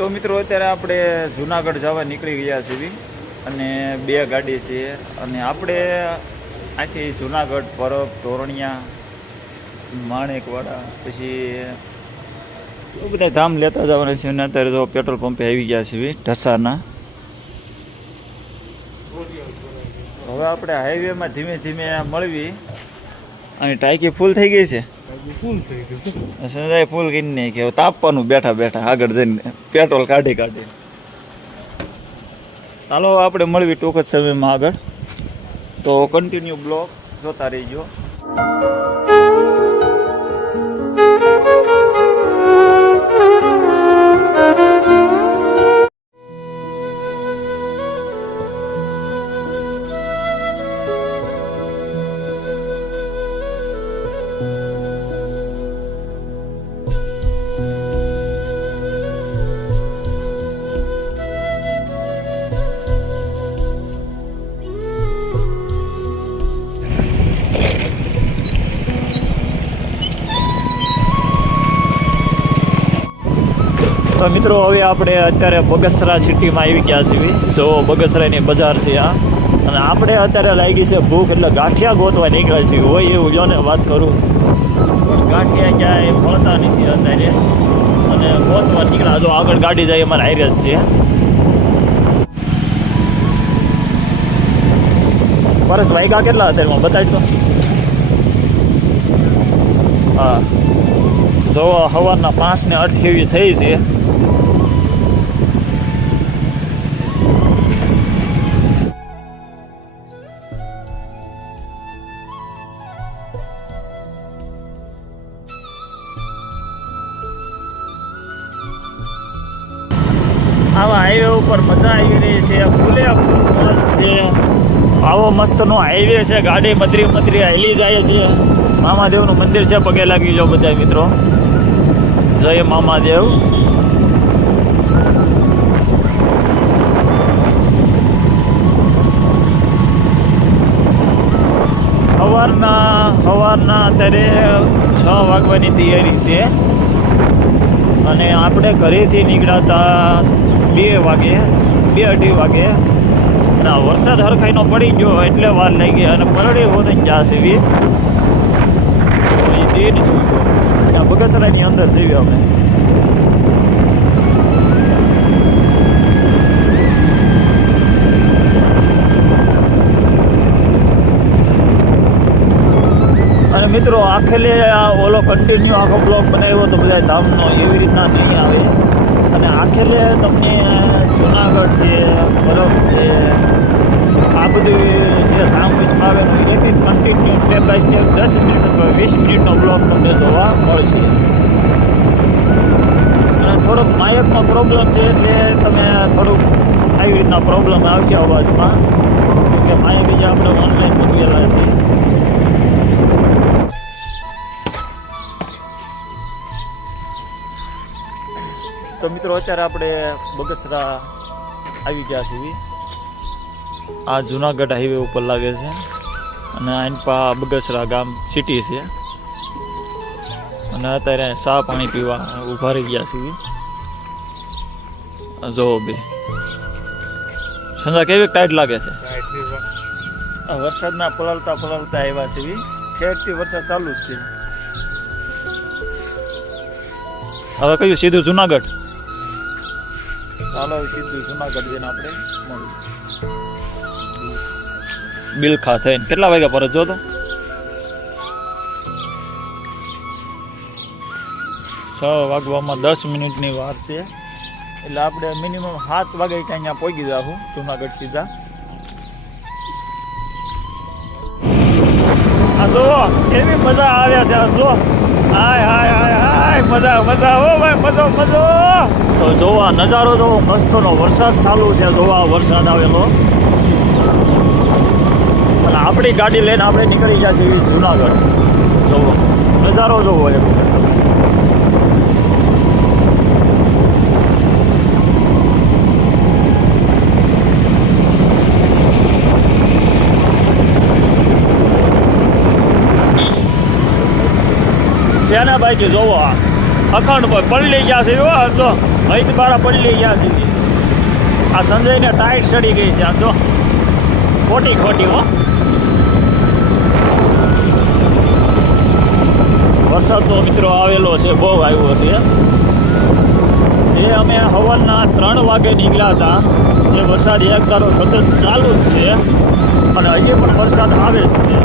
તો મિત્રો અત્યારે આપણે જુનાગઢ જવા નીકળી ગયા છીએ અને બે ગાડી છે અને આપણે અહીંથી જુનાગઢ પરબ તોરણિયા માણેકવાડા પછી એવું બધા ધામ લેતા જવાના છે અને અત્યારે તો પેટ્રોલ પંપે આવી ગયા છીએ ઢસાના. હવે આપણે હાઈવેમાં ધીમે ધીમે મળવી અને ટાંકી ફૂલ થઈ ગઈ છે. સંજય ફૂલ કરીને નહીં કે તાપવાનું બેઠા બેઠા આગળ જઈને પેટ્રોલ કાઢી ચાલો આપણે મળવી ટૂંક જ સમયમાં આગળ. તો કન્ટિન્યુ બ્લોગ જોતા રહીજો. તો મિત્રો હવે આપણે અત્યારે બગસરા સિટીમાં આવી ગયા છીએ. જો બગસરાની બજાર છે આ, અને આપણે અત્યારે લાગી છે ભૂખ એટલે ગાંઠિયા ગોતવા નીકળ્યા છીએ. હોય એવું જો ને વાત કરું પણ ગાંઠિયા ક્યાંય મળતા નથી અત્યારે અને ગોતવા નીકળ્યા. જો આગળ ગાડી જાય અમારે હાઈરે જ છે. પરસ વાગ્યા કેટલા અત્યારમાં બતાવી તો. હા જો સવારના 5:28 થઈ છે. આવા હાઈવે ઉપર મજા આવી રહી છે. ફૂલે ફૂલ છે. આવો મસ્તનો હાઈવે છે. ગાડી મધરી હાલી જાય છે. મામાદેવનું મંદિર છે. પગે લાગી જાઓ બધા મિત્રો. જય મામાદેવ. સવારના અત્યારે 6 વાગવાની તૈયારી છે અને આપણે ઘરેથી નીકળ્યા હતા 2 વાગે 2-2:30 વાગે. અને વરસાદ હરખાઈનો પડી ગયો એટલે વાર લાગી અને પરડી હોતે ગયા છે એ નથી જોયું. બગસરાની અંદર જઈએ અમે. અને મિત્રો આખેલે ઓલો કન્ટિન્યુ આખો બ્લોગ બનાવ્યો તો બધા ધામનો એવી રીતના નહીં આવે. અને આખેલે તમને જુનાગઢ છે, બરફ છે, આ બધું જે ધામ વિચમાં આવે એક એક continue step by step 10 minute અથવા 20 મિનિટનો બ્લોગ તમને જોવા મળશે. અને થોડોક માયકનો પ્રોબ્લેમ છે એટલે તમે થોડુંક આવી રીતના પ્રોબ્લેમ આવશે અવાજમાં, કે માયક બીજા આપણે ઓનલાઈન મૂકેલા છે. તો મિત્રો અત્યારે આપણે બગસરા આવી ગયા છીએ. આ જુનાગઢ હાઈવે ઉપર લાગે છે અને આનપા બગસરા ગામ સિટી છે. અને અત્યારે ચા પાણી પીવા ઊભા રહી ગયા છીએ. જો બે સંજા કેવી ટાઈટ લાગે છે. વરસાદના પલળતા આવ્યા છે. ઠેરથી વરસાદ ચાલુ જ છે. હવે કયું સીધું જુનાગઢ. ચાલો સીધું જુનાગઢ જઈને આપણે મળીએ. બિલખા થઈને કેટલા વાગ્યા પરત જો તો 6 વાગવામાં 10 મિનિટની વાર છે. એટલે આપણે મિનિમમ 7 વાગે ત્યાં અહીંયા પહોંચી જાઉં જુનાગઢ સીધા. આ જો કેવી મજા આવે છે. આ જો હાય હાય હાય હાય મજા હો ભાઈ, મજો. તો જોવા નજારો જોવો મસ્તનો. વરસાદ ચાલુ છે. જોવા વરસાદ આવેલો અને આપણી ગાડી લઈને આપણે નીકળી ગયા છીએ જુનાગઢ. જોવો નજારો જોવો એમ. શેના બાઈક જોવો. અખંડ પલળી ગયા છે હો તો અહીંથી બારા પલળી ગયા છે આ સંજયને ટાઈટ ચડી ગઈ છે આમ તો ખોટી હો વરસાદ તો મિત્રો આવેલો છે બહુ આવ્યો છે જે અમે હવારના 3 વાગે નીકળ્યા હતા એ વરસાદ એક ધારો સતત ચાલુ જ છે અને હજી પણ વરસાદ આવે જ છે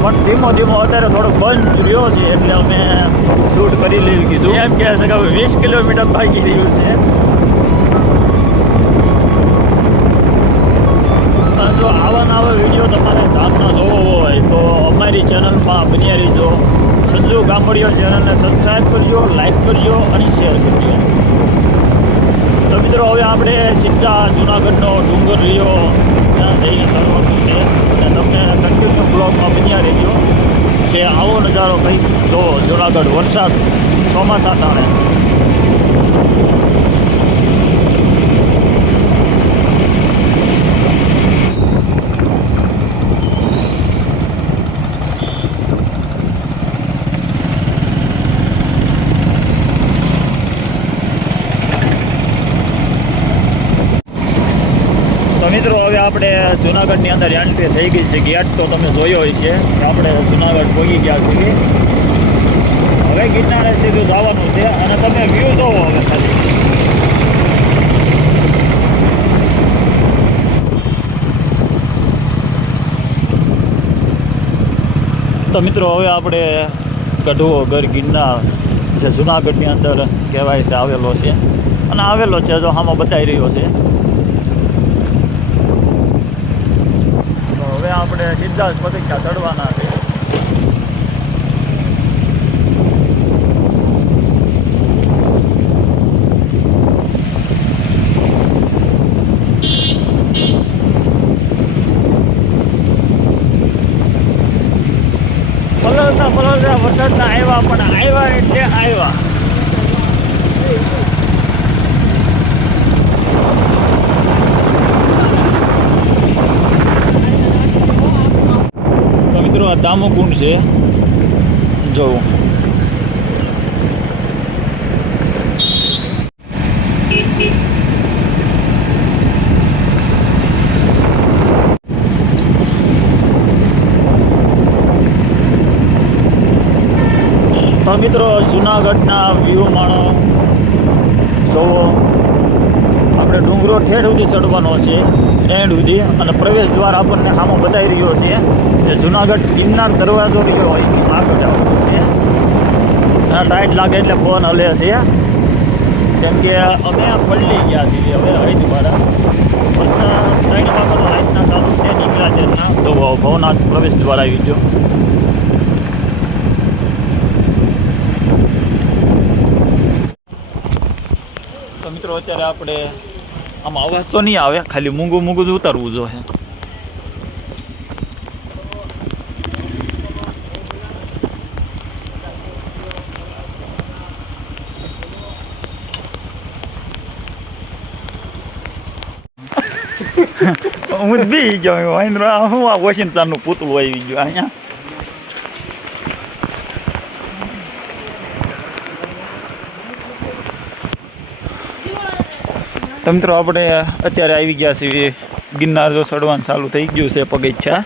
પણ ધીમો અત્યારે થોડોક બંધ રહ્યો છે એટલે અમે શૂટ કરી લેવી કીધું એમ કહે છે કે 20 કિલોમીટર બાકી રહ્યું છે જો આવા વિડીયો તમારે ધામના જોવો હોય તો અમારી ચેનલમાં બન્યા રહીજો સંજુ ગામડિયો ચેનલને સબસ્ક્રાઈબ કરજો લાઈક કરજો અને શેર કરજો તો મિત્રો હવે આપણે સીધા જુનાગઢનો ડુંગર રહ્યો ત્યાં જઈને કરવાનું છે અને તમને કન્ટિન્યુ બ્લોગમાં બન્યા રહેજો જે આવો નજારો કંઈક જો જુનાગઢ વરસાદ ચોમાસા ટાણે મિત્રો હવે આપણે જુનાગઢની અંદર એન્ટ્રી થઈ ગઈ છે ગેટ તો તમે જોયો હોય છે આપણે જુનાગઢ પહોંચી ગયા છીએ હવે ગિરનારે સીધું જવાનું છે અને તમે વ્યૂ જોવો હવે ખાલી તો મિત્રો હવે આપણે ગઢવો ગર ગિરનાર જે જુનાગઢની અંદર કહેવાય છે આવેલો છે અને આવેલો છે જો આમાં બતાવી રહ્યો છે હવે આપણે સીધા જ પગથિયા ચડવાના છે પલળતા વરસાદના આવ્યા પણ આવ્યા એટલે આવ્યા મિત્રો આ દામોકુંડ છે જોવું તો મિત્રો જુનાગઢના વ્યૂ માણો જોવો આપણે ડુંગરો ઠેઠ સુધી ચડવાનો છે એન્ડ સુધી અને પ્રવેશ દ્વાર આપણને સામો બતાવી રહ્યો છે કે જુનાગઢ ગિરનાર દરવાજો રહ્યો હોય આગળ આવવાનો છે એના ટાઈટ લાગે એટલે ફોન હલે છે કેમ કે અમે પલળી ગયા છીએ હવે અહીંથી મારા બસ 3 વાગ્યાનો રાતના ચાલુ છે નીકળ્યા છે ના તો ભવનાથ પ્રવેશ દ્વાર આવી ગયો તો મિત્રો અત્યારે આપણે આમાં અવાજ તો નહીં આવે ખાલી મૂંગું જ ઉતારવું જોઈએ હું બી ગયો હું આ વોશિંગ્ટનનું પૂતળું આવી ગયું અહીંયા તો મિત્રો આપણે અત્યારે આવી ગયા છીએ ગિરનાર જો ચડવાનું ચાલુ થઈ ગયું છે પગથિયા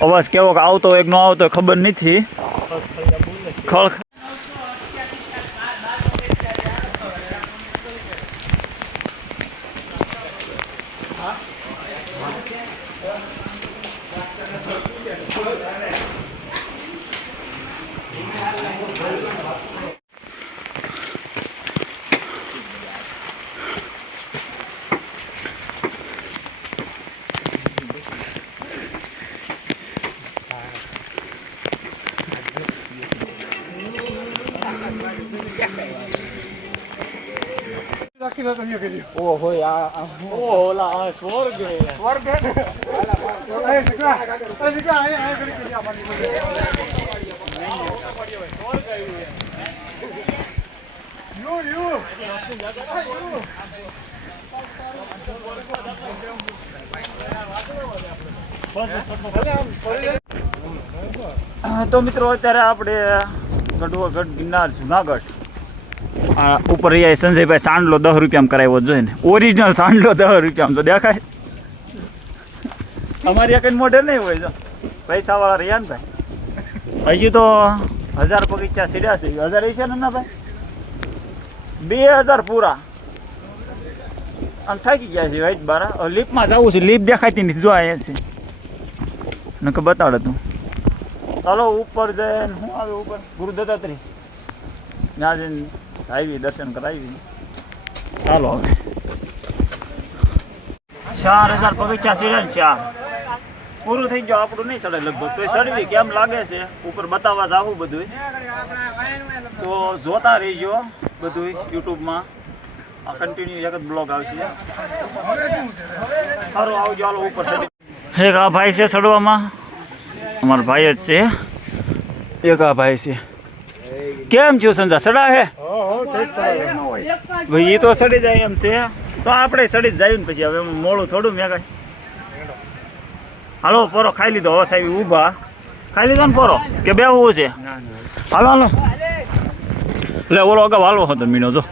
અવાજ કેવો આવતો એક ન આવતો ખબર નથી ખળ ઓહો ઓલા સ્વર્ગ તો મિત્રો અત્યારે આપણે ગઢવાગઢ ગિરનાર જુનાગઢ. આ ઉપર અહીંયા સંજયભાઈ સાંડલો 10 રૂપિયામાં કરાવ્યો જોઈએ ને, ઓરિજિનલ સાંડલો 10 રૂપિયામાં તો દેખાય. અમારી એક મોઢે નહીં હોય જો પૈસાવાળા રહ્યા ને ભાઈ. હજી તો 1000 પગીચા સીડ્યા છે. 1000 છે ને ના ભાઈ, 2000 પૂરા અને થાકી ગયા છે ભાઈ. બારા લીપમાં જવું છે, લીપ દેખાતી નથી જો અહીંયા છે નકર બતાડે તું. ચાલો ઉપર જઈને શું આવે ઉપર ગુરુ દત્તાત્રેય ત્યાં જઈને આવી દર્શન કરાવી. ચાલો હવે 4000 પગથિયા સીડે ને 4 પૂરું થઈ ગયું આપણું નહીં સડે લગભગ. તો એ સડવી કેમ લાગે છે ઉપર બતાવવા જાવું બધું તો જોતા રહીજો બધું યુટ્યુબમાં. આ કન્ટિન્યુ એક જ બ્લોગ આવશે. સારું આવજો. હાલો ઉપર સડી. એક આ ભાઈ છે સડવામાં, અમારા ભાઈ જ છે. એક આ ભાઈ છે. કેમ છું સંજા સડા હે ભાઈ? એ તો સડી જાય એમ છે તો આપણે સડી જ જાય ને પછી. હવે મોડું થોડું મેં કાંઈ. હાલો પોરો ખાઈ લીધો. હવે થાય ઊભા ખાઈ લીધો ને પોરો કે બેહવું છે? હાલો હાલો લે ઓલો અગાઉ હાલવો હતો મીનો જો.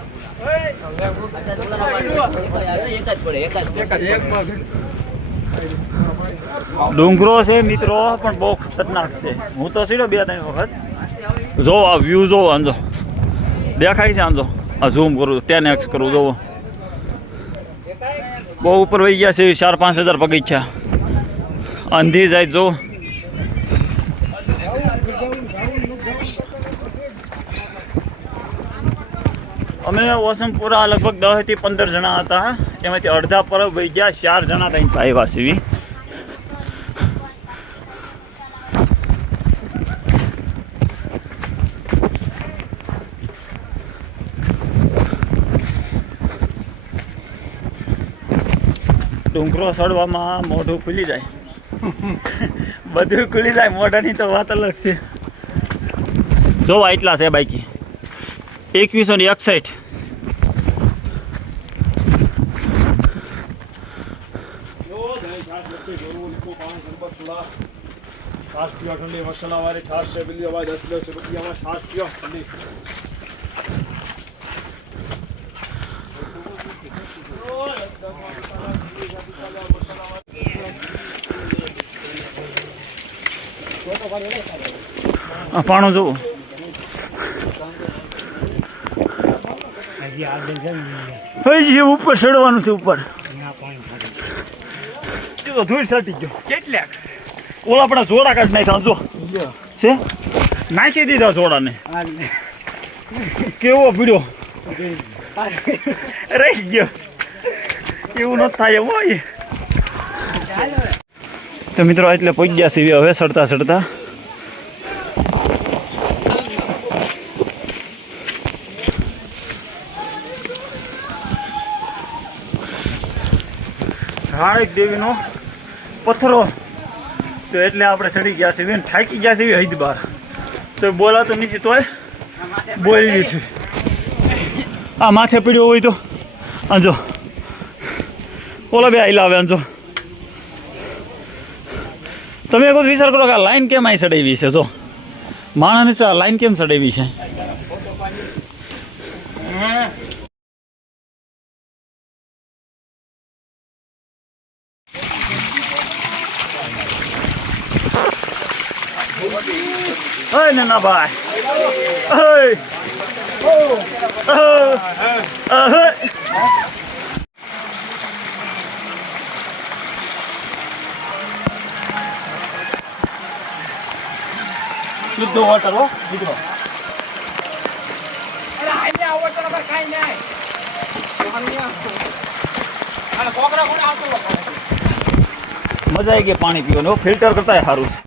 ડુંગરો છે મિત્રો પણ બહુ ખતરનાક છે. હું તો સીધો 2-3 વખત. જો આ વ્યૂ જોવો આંજો દેખાય છે. આંજો આ ઝૂમ કરું 10x કરું જોવો. બહુ ઉપર વહી ગયા છે 4-5 હજાર પગથિયા. અંધી જાય જો. અમે ઓસમપુરા લગભગ 10 થી 15 જણા હતા. એમાંથી અડધા પરબ વહી ગયા. 4 જણા ત્યાં આવ્યા છે. ડુંગરો સડવામાં મોઢું ખુલી જાય. બધું ખુલી જાય. મોઢાની તો વાત અલગ છે. જોવા એટલા છે બાકી 2161. પાણું જોવું હજી ઉપર ચડવાનું છે. ઉપર ધૂળ સાટી ગયો. કેટલાક ઓલા આપણા જોડા કાઢ નાખ્યા જો છે. નાખી દીધા જોડાને. કેવો ભીડ્યો રહી ગયો. એવું ન થાય એમ હોય. તો મિત્રો એટલે પહોંચી ગયા છીએ હવે ચડતા ચડતા. હાડક દેવીનો પથ્થરો તો એટલે આપણે ચડી ગયા છીએ. થાકી ગયા છીએ હૈદ બાર. તો બોલાતો નથી તોય બોલી છે. આ માથે પીડ્યો હોય તો આંજો ઓલા બે આઈલા આવે આંજો. તમે એક વખત વિચાર કરો કે આ લાઈન કેમ અહીં ચડાવી છે? જો માણસને આ લાઈન કેમ ચડાવી છે? Ơi nè nào bài ơi Ludo water lo gitu loh. Ini awal cara berkain deh. मजा आएगी पानी पीने. फिल्टर करता है हारू से.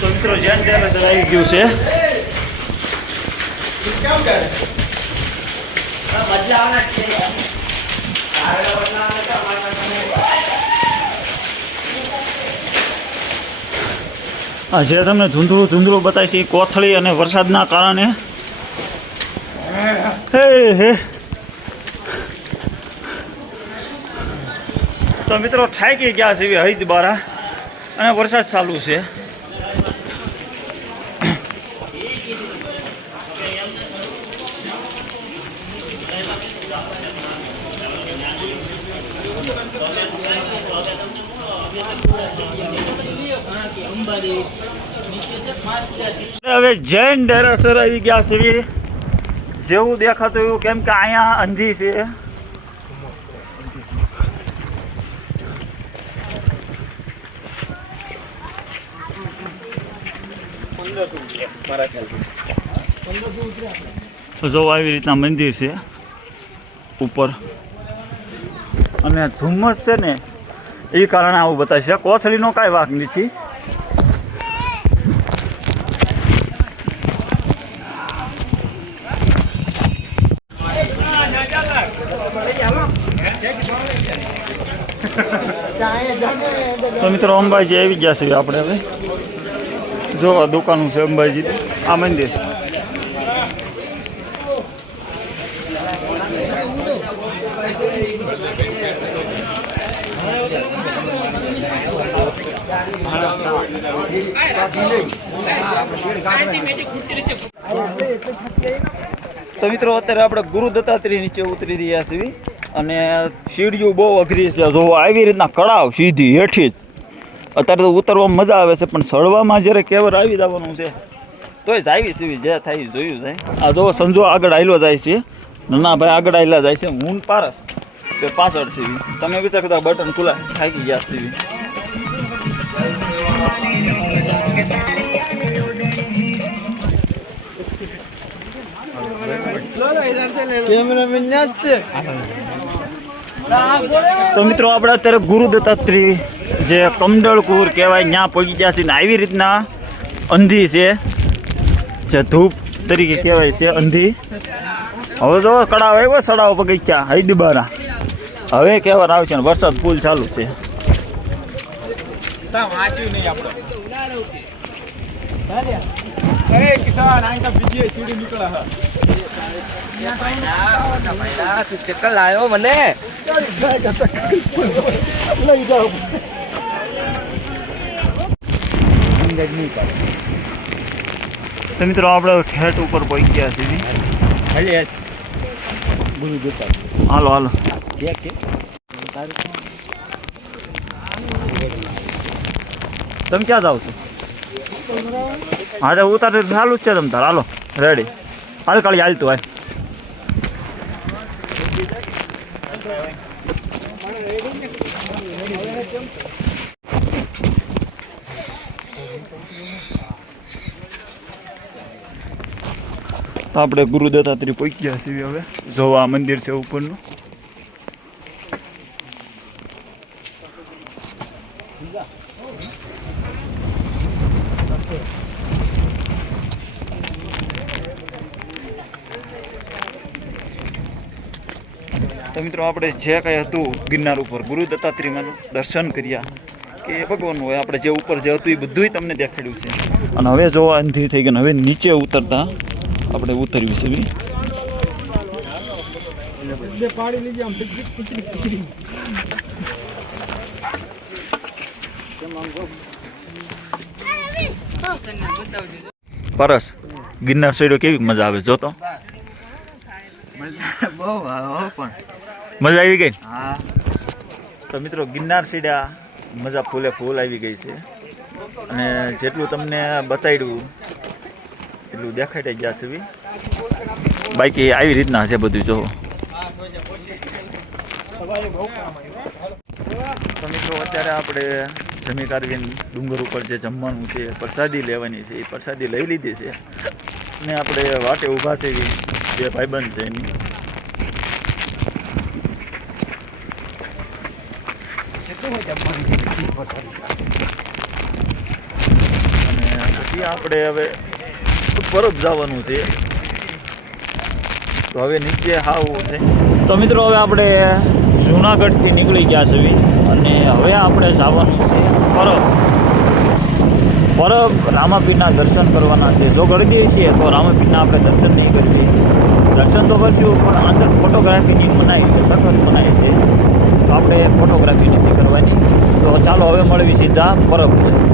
तो मित्रों जैन में चलाई गયું છે. આજે તમને ધૂંધળું બતાવી છે કોથળી અને વરસાદના કારણે. હે તો મિત્રો થાકી ગયા છે હૈદ બારા અને વરસાદ ચાલુ છે. હવે જૈન ડેરાસર આવી ગયા છે. જેવું દેખાતું એવું, કેમ કે અહીંયા અંધી છે. જો આવી રીતના મંદિર છે ઉપર, અને ધુમ્મસ છે ને એ કારણે આવું બતાવશે. કોથળીનો કાંઈ વાંક નથી. તો મિત્રો અંબાજી આવી ગયા છે આપણે. હવે જો આ દુકાનો છે અંબાજી, આ મંદિર. તો મિત્રો અત્યારે આપણે ગુરુ દત્તાત્રેય નીચે ઉતરી રહ્યા છીએ, અને સીડીઓ બહુ અઘરી છે. જો આવી રીતના કડાવ સીધી હેઠી જ. અત્યારે તો ઉતરવામાં મજા આવે છે, પણ સળવામાં જ્યારે કેવર આવી જવાનું છે તોય જ આવી છે. જે થાય જોયું જાય. આ જો સંજો આગળ આવેલો જાય છે, નાના ભાઈ આગળ આવેલા જાય છે, હું પારસ તે પાછળ છે. તમે વિચાર કરતા બટન ખુલ્લા થાકી ગયા છે. તો મિત્રો આપણે અત્યારે ગુરુ દત્તાત્રેય જે કમડળકુર કહેવાય ત્યાં પહોંચી ગયા છે. ને આવી રીતના અંધી છે, જે ધૂપ તરીકે કહેવાય છે અંધી. હવે જો કડાવ આવ્યો, સડાવ બગીચા હૈદબારા. હવે કહેવાર આવશે ને વરસાદ ફૂલ ચાલુ છે. ચક્કર લાવ્યો મને. તો મિત્રો આપણે ઠેઠ ઉપર પહોંચી ગયા છીએ. હાલો હાલો. તમે ક્યાં જાવ છો? હા તો ઉતાર ચાલુ જ છે તમ તાર. હાલો રેડી. હાલ કાળી હાલતું હાલ. તો આપણે ગુરુ દત્તાત્રેય પહોંચી ગયા છીએ. હવે જોવા મંદિર છે ઉપરનું. તો મિત્રો આપણે જે કંઈ હતું ગિરનાર ઉપર ગુરુ દત્તાત્રેયમાંનું દર્શન કર્યા કે ભગવાનનું હોય. આપણે જે ઉપર જે હતું એ બધું તમને દેખાડ્યું છે. અને હવે જોવા અંધી થઈ ગઈ. હવે નીચે ઉતરતા આપણે ઉતર્યું છે. પરસ ગિરનાર સાઈડ કેવી મજા આવે જોતો? મજા આવી ગઈ. તો મિત્રો ગિરનાર સીડા મજા ફૂલે ફૂલ આવી ગઈ છે. અને જેટલું તમને બતાવ્યું એટલું દેખાઈ ગયા છે. બાકી આવી રીતના છે બધું. જો તો મિત્રો અત્યારે આપણે જમી કારવીને ડુંગર ઉપર જે જમવાનું છે, પ્રસાદી લેવાની છે, એ પ્રસાદી લઈ લીધી છે. ને આપણે વાટે ઊભા છે બે ભાઈબંધ છે એની. અને પછી આપણે હવે પરત જવાનું છે. તો હવે નીચે હાવું છે. તો મિત્રો હવે આપણે જુનાગઢથી નીકળી ગયા છીએ અને હવે આપણે જવાનું છે પરબ રામાપીરના દર્શન કરવાના છે. જો કરી દઈએ છીએ તો રામાપીરના આપણે દર્શન નહીં કરી દઈએ. દર્શન તો કરશું પણ અંદર ફોટોગ્રાફીની મનાઈ છે, સખત મનાઈ છે. તો આપણે ફોટોગ્રાફી નથી કરવાની. સીધા પરબ છે.